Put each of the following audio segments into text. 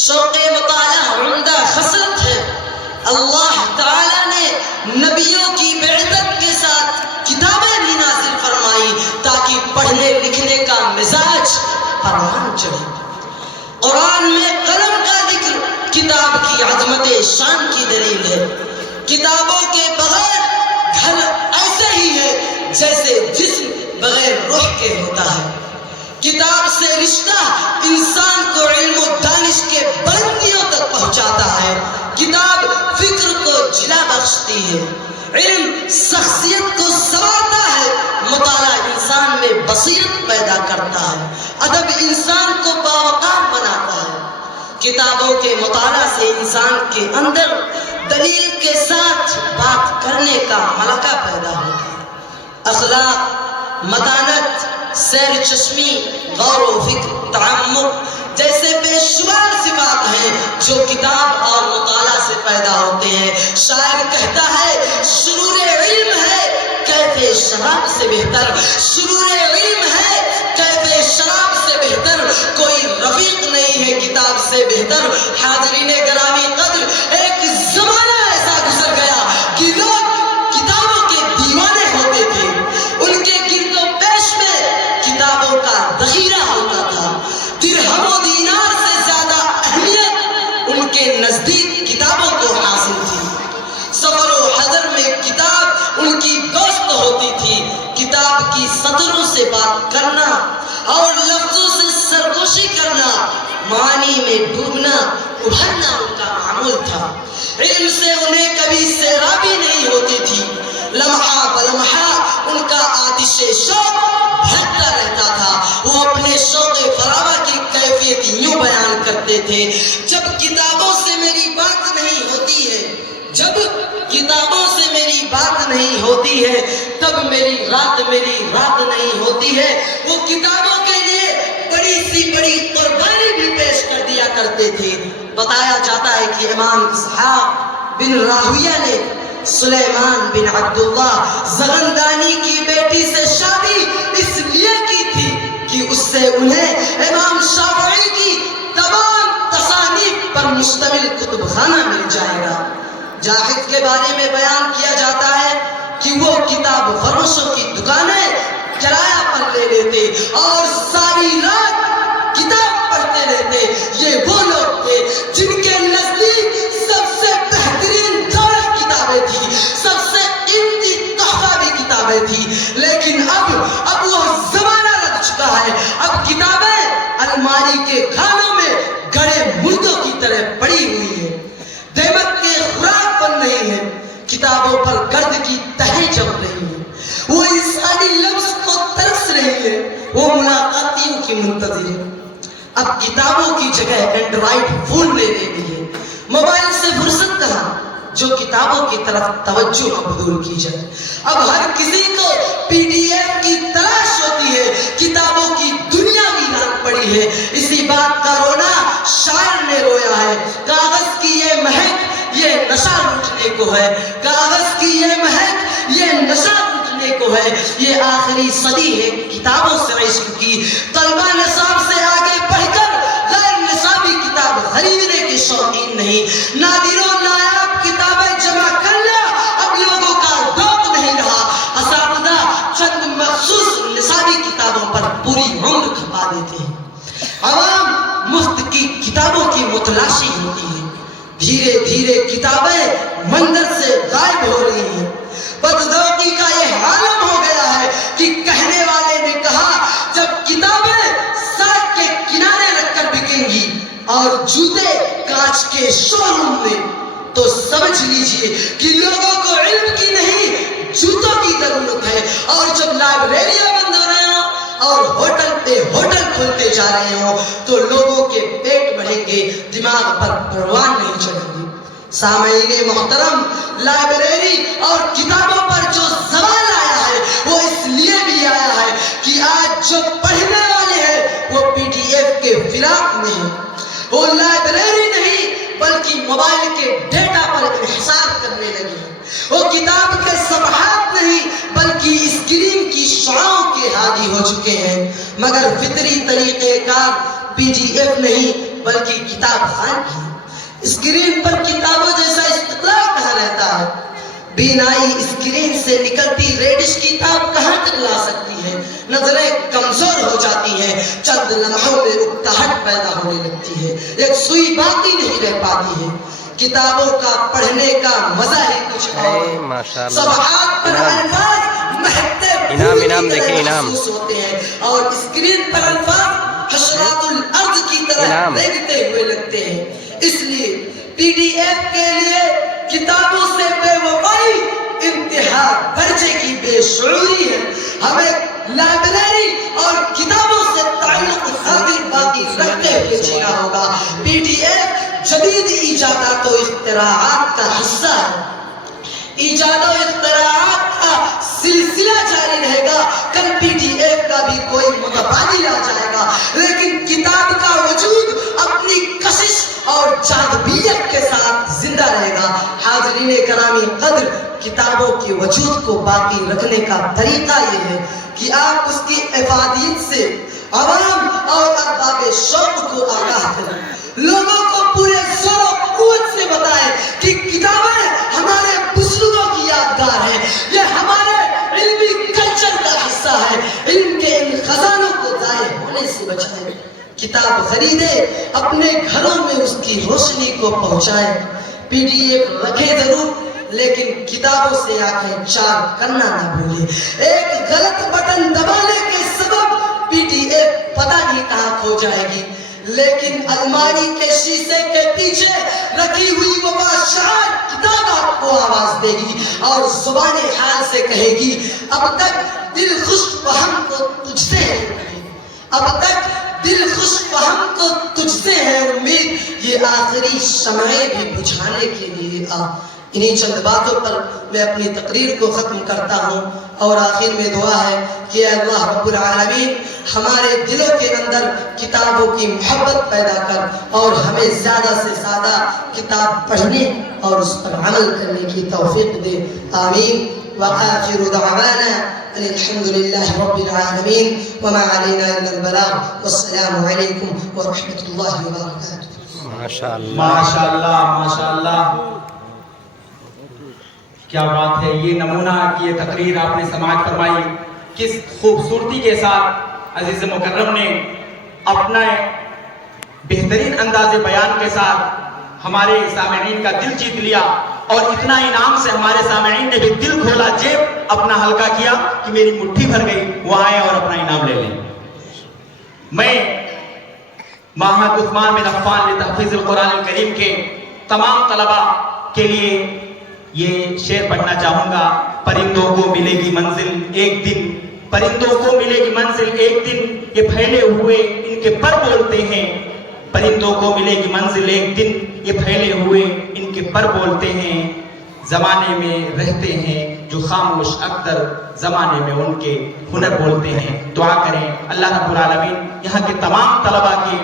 شوق مطالعہ عمدہ خصلت ہے۔ اللہ تعالیٰ نے نبیوں کی بعثت کے ساتھ کتابیں بھی نازل فرمائی تاکہ پڑھنے لکھنے کا مزاج پروان چڑھے۔ قرآن میں قلم کا ذکر کتاب کی عظمت شان کی دلیل ہے۔ کتابوں کے بغیر گھر ایسے ہی ہے جیسے جسم بغیر روح کے ہوتا ہے۔ کتاب سے رشتہ انسان کو علم و دانش کے بلندیوں تک پہنچاتا ہے۔ کتاب فکر کو جلا بخشتی ہے، علم شخصیت کو سنوارتا ہے، مطالعہ انسان میں بصیرت پیدا کرتا ہے، ادب انسان کو باوقار بناتا ہے۔ کتابوں کے مطالعہ سے انسان کے اندر دلیل کے ساتھ بات کرنے کا ملکہ پیدا ہوتا ہے۔ اخلاق، متانت، سیر چشمی، غور و فکر، تعمق جیسے بے شمار صفات ہیں جو کتاب اور مطالعہ سے پیدا ہوتے ہیں۔ شاعر کہتا ہے سرور علم ہے کیفے شراب سے بہتر، سرور علم ہے کیفے شراب سے بہتر، کوئی رفیق نہیں ہے کتاب سے بہتر۔ حاضرین گرامی قدر، ایک زمانہ ایسا گزر گیا کہ لوگ کتابوں کے دیوانے ہوتے تھے، ان کے گرد و پیش میں کتابوں کا ذخیرہ ہوتا تھا۔ درہم و دینار سے زیادہ اہمیت ان کے نزدیک کتابوں کو حاصل تھی۔ سفر و حضر میں کتاب ان کی دوست ہوتی تھی۔ کتاب کی سطروں سے بات کرنا اور لفظوں سے سرگوشی کرنا، معانی میں ڈوبنا ابھرنا ان کا معمول تھا۔ علم سے انہیں کبھی سیرابی نہیں ہوتی تھی، لمحہ بلمحہ ان کا آتش شوق بھرتا رہتا تھا۔ وہ اپنے شوق فراوہ کی کیفیت یوں بیان کرتے تھے، جب کتابوں سے میری بات نہیں ہوتی ہے، جب کتابوں سے میری بات نہیں ہوتی ہے تب میری رات نہیں ہوتی ہے۔ وہ کتابوں کے لیے بڑی سی بڑی قربانی بھی پیش کر دیا کرتے تھے۔ بتایا جاتا ہے کہ امام اسحاق بن راہویہ نے سلیمان بن عبداللہ زغندانی کی بیٹی سے شادی اس لیے کی تھی کہ اس سے انہیں امام شافعی کی تمام تصانیف پر مشتمل کتب خانہ مل جائے گا۔ جاہد کے بارے میں بیان کیا جاتا ہے کہ وہ کتاب فروشوں کی دکانیں کرایہ پر لے لیتے اور ساری رات کتاب پڑھتے رہتے۔ یہ وہ لوگ تھے جن کے نزدیک سب سے بہترین دولت کتابیں تھی، سب سے قیمتی تحفہ بھی کتابیں تھی۔ لیکن اب وہ زمانہ لگ چکا ہے، اب کتابیں الماری کے خانوں میں گڑے مردوں کی طرح پڑی ہوئی ہیں، دیمک کے خوراک بن رہی ہیں، کتابوں پر گرد کی تہیں جم رہی ہیں، وہ انسانی لفظ کو ترس رہی ہے، وہ ملاقاتیوں کی منتظر ہے۔ اب کتابوں کی جگہ اینڈرائیڈ فون لے لی ہے، موبائل سے فرصت کہاں جو کتابوں کی طرف توجہ مبذول کی جائے۔ اب ہر کسی کو پی ڈی ایف کی تلاش ہوتی ہے، کتابوں کی دنیا ویران پڑی ہے۔ اسی بات کا رونا شاعر نے رویا ہے، کاغذ کی یہ مہک یہ نشہ لوٹنے کو ہے، کاغذ کی یہ مہک یہ نشہ لوٹنے کو ہے۔ یہ آخری صدی ہے کتابوں سے عشق کی، طلبہ نصاب سے آگے بڑھ کر غیر نصابی کتاب خریدنے کے شوقین نہیں۔ نادر و نایاب کتابیں جمع کرنا اب لوگوں کا ذوق نہیں رہا۔ اساتذہ چند مخصوص نصابی کتابوں پر پوری عمر کھپا دیتے ہیں، عوام مفت کی کتابوں کی متلاشی ہوتی ہے۔ دھیرے دھیرے کتابیں منظر سے غائب ہو رہی ہیں۔ بدذوقی کا یہ عالم ہو گیا ہے کہ کہنے والے نے کہا جب کتابیں سڑک کے کنارے رکھ کر بکیں گی اور جوتے کانچ کے شو روم میں، تو سمجھ لیجئے کہ لوگوں کو علم کی نہیں جوتوں کی ضرورت ہے۔ اور جب لائبریریاں بند ہو رہے ہوں اور ہوٹل پہ ہوٹل کھلتے جا رہے ہوں تو لوگوں کے پیٹ بڑھیں گے، دماغ پر پروان نہیں چڑھیں گے۔ سامعین محترم، لائبریری اور کتابوں پر جو زوال آیا ہے وہ اس لیے بھی آیا ہے کہ آج جو پڑھنے والے ہیں وہ پی ڈی ایف کے فراق میں ہیں، وہ لائبریری نہیں بلکہ موبائل کے ڈیٹا پر انحصار کرنے لگے ہیں، وہ کتاب کے صفحات نہیں بلکہ اسکرین کی شعاعوں کے حاوی ہو چکے ہیں۔ مگر فطری طریقہ کار پی ڈی ایف نہیں بلکہ کتاب خان کی۔ اسکرین پر کتابوں جیسا استقلال کہاں رہتا ہے؟ بینائی اسکرین سے نکلتی ریڈش کتاب کہاں تک لا سکتی ہے؟ نظریں کمزور ہو جاتی ہیں، چند لمحوں میں اکتاہٹ پیدا ہونے لگتی ہے، ایک سوئی باقی نہیں رہ پاتی ہے۔ کتابوں کا پڑھنے کا مزہ ہی کچھ اور، صفحات پر الفاظ مہکتے پھول کی طرح محسوس ہوتے ہیں اور اسکرین پر الفاظ حشرات الارض کی طرح ریگتے ہوئے لگتے ہیں۔ اس لیے پی ڈی ایف کے لیے کتابوں سے بے وفائی انتہا درجے کی بے شعوری ہے۔ ہمیں لائبریری اور کتابوں سے تعلق خاطر باقی رکھتے ہوئے جینا ہوگا۔ پی ڈی ایف جدید ایجادات و اختراعات کا حصہ ہے۔ ایجاد و اختراعات کا سلسلہ جاری رہے گا، کل پی ڈی ایف کا بھی کوئی متبادل آ جائے گا، لیکن کتاب کا وجود اپنی کشش اور جاذبیت کے ساتھ زندہ رہے گا۔ حاضرین کرامی قدر، کتابوں کے وجود کو باقی رکھنے کا طریقہ یہ ہے کہ آپ اس کی افادیت سے عوام اور ارباب شوق کو آگاہ کریں، لوگوں کو پورے زور و قوت سے بتائیں کہ کتابیں ہمارے بزرگوں کی یادگار ہیں، یہ ہمارے علمی کلچر کا حصہ ہے، علم کے ان خزانوں کو ضائع ہونے سے بچائیں۔ کتاب خریدے، اپنے گھروں میں اس کی روشنی کو پہنچائیں۔ پی ڈی ایف رکھے ضرور، لیکن کتابوں سے آنکھیں چار کرنا نہ بھولیں۔ ایک غلط بٹن دبانے کے سبب پی ڈی ایف پتہ نہیں کہاں کھو جائے گی، لیکن الماری کے شیشے کے پیچھے رکھی ہوئی وہ بادشاہ کتاب آپ کو آواز دے گی اور زبان حال سے کہے گی، اب تک دل خوش فہم کو تجھ سے ہے امید، اب تک دل خوش فہم کو تجھ سے ہے امید، یہ آخری شمعیں بھی بجھانے کے لیے آ۔ انہی چند باتوں پر میں اپنی تقریر کو ختم کرتا ہوں اور آخر میں دعا ہے کہ اللہ رب العالمین ہمارے دلوں کے اندر کتابوں کی محبت پیدا کر اور ہمیں زیادہ سے زیادہ کتاب پڑھنے اور اس پر عمل کرنے کی توفیق دے، آمین۔ وآخر دعوانا ان الحمد للہ رب العالمین وما علینا الا البلاغ والسلام علیکم ورحمۃ اللہ وبرکاتہ۔ ماشاءاللہ ماشاءاللہ ماشاءاللہ، کیا بات ہے! یہ نمونہ کی یہ تقریر آپ نے سماعت فرمائی، کس خوبصورتی کے ساتھ عزیز مکرم نے اپنا بہترین انداز بیان کے ساتھ ہمارے سامعین کا دل جیت لیا، اور اتنا انعام سے ہمارے سامعین نے بھی دل کھولا، جیب اپنا ہلکا کیا کہ میری مٹھی بھر گئی، وہ آئیں اور اپنا انعام لے لیں۔ میں معہد عثمان بن عفان لتحفیظ القرآن الکریم کے تمام طلباء کے لیے یہ شعر پڑھنا چاہوں گا۔ پرندوں کو ملے گی منزل ایک دن، پرندوں کو ملے گی منزل ایک دن، یہ پھیلے ہوئے ان کے پر بولتے ہیں، پرندوں کو ملے گی منزل ایک دن، یہ پھیلے ہوئے ان کے پر بولتے ہیں، زمانے میں رہتے ہیں جو خاموش اکثر، زمانے میں ان کے ہنر بولتے ہیں۔ دعا کریں اللہ رب العالمین یہاں کے تمام طلباء کی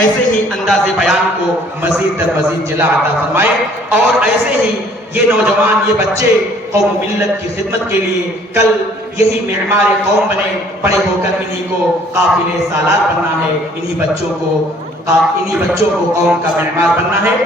ایسے ہی انداز بیان کو مزید در مزید جلا عطا فرمائے، اور ایسے ہی یہ نوجوان، یہ بچے قوم ملت کی خدمت کے لیے کل یہی معمار قوم بنے، بڑے ہو کر انہی کو قافلے سالار بننا ہے، انہی بچوں کو قوم کا معمار بننا ہے۔